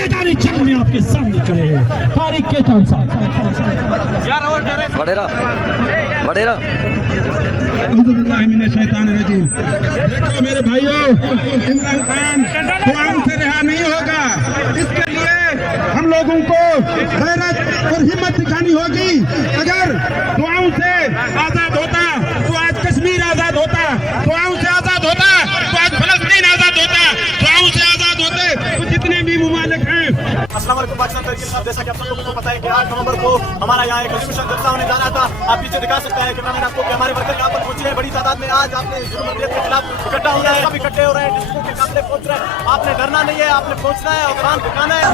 मैदानी जंग में आपके सामने खड़े हैं तारिक केतान साहब। बड़ेरा देखो मेरे भाइयों, इमरान खान कुआम से रिहा नहीं होगा। इसके लिए हम लोगों को गैरत और हिम्मत दिखानी होगी। अगर दुआओं से आजाद होता तो आज कश्मीर आजाद होता, दुआओं से आजाद होता तो आज फलस्तीन आजाद होता, दुआओं से आजाद होते तो जितने भी मुमालिक हैं। अस्सलाम वालेकुम पाकिस्तान तहरीक इंसाफ। जैसा कि आप सब लोगों को पता है कि 8 नवंबर को हमारा यहाँ एक एग्जीबिशन जलसा होने जा रहा था। आप पीछे दिखा सकते हैं कि मैंने आपको कि हमारे वर्कर यहाँ पर पहुंचे हैं बड़ी तादाद में। आज आपने जुल्म के खिलाफ इकट्ठा होना है, सब इकट्ठे हो रहे हैं, डिस्ट्रिक्ट के काफिले पहुंच रहे हैं। आपने डरना नहीं है, आपने पहुंचना है और खान दिखाना है।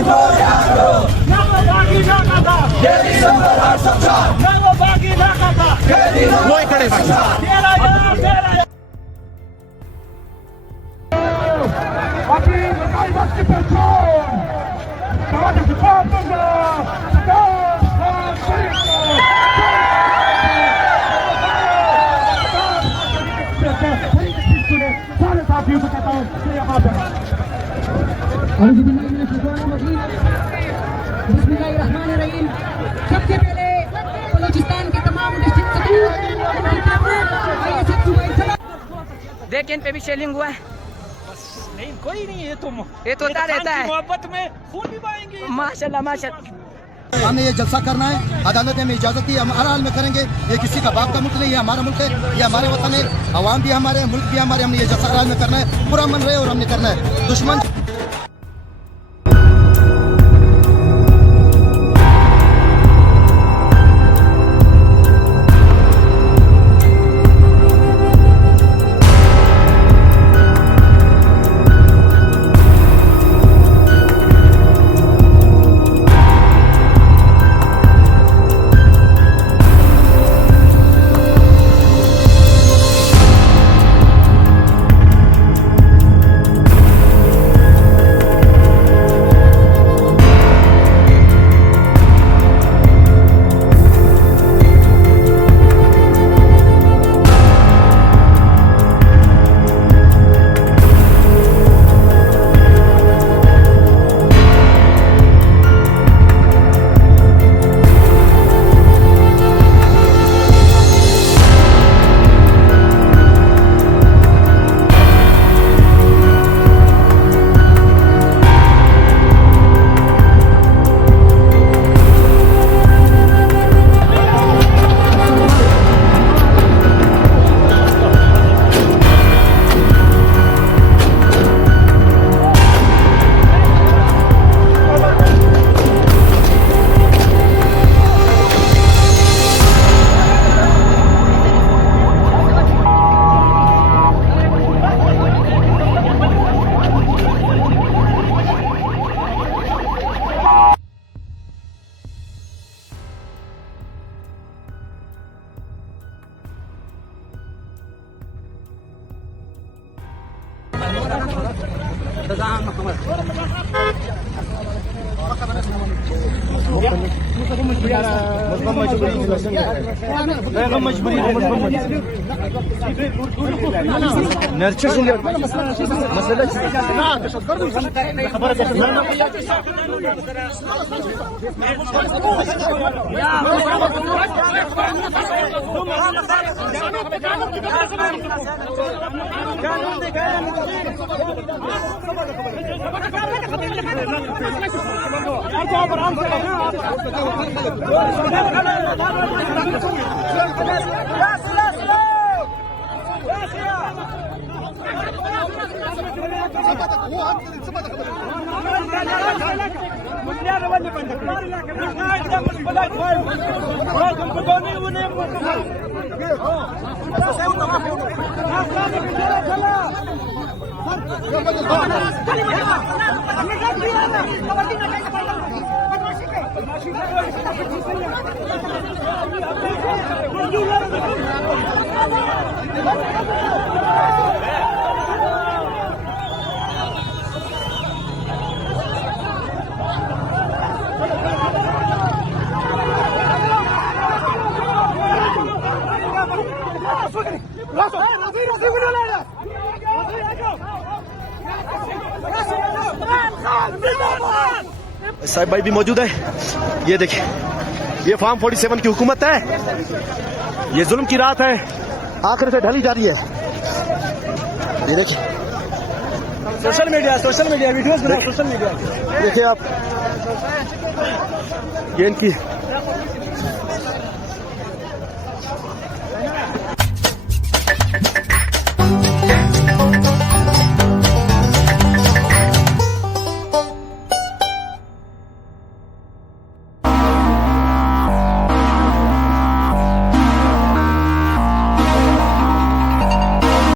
बिस्मिल्लाहिर्रहमानिर्रहीम। सबसे पहले बलूचिस्तान के तमाम डिस्ट्रिक्ट देख इन पे भी शेलिंग हुआ है। नहीं कोई नहीं है, ये तो होता रहता है मोहब्बत में खून भी बहाएंगे। माशाल्लाह माशाल्लाह। हमने ये जलसा करना है, अदालत ने हमें इजाजत दी, हम हर हाल में करेंगे। ये किसी का बाप का मुल्क नहीं है, हमारा मुल्क है, ये हमारे वतन है, अवाम भी हमारे, मुल्क भी हमारे। हमने ये जलसा हर हाल में करना है, पूरा मन रहे और हमने करना है। दुश्मन जिंदाबाद। साहिब भाई भी मौजूद है। ये देखिए, ये फार्म 47 की हुकूमत है, ये जुल्म की रात है, आखिर से ढली जा रही है। ये देखिए, सोशल मीडिया वीडियोस बना, सोशल मीडिया देखिए आप, ये इनकी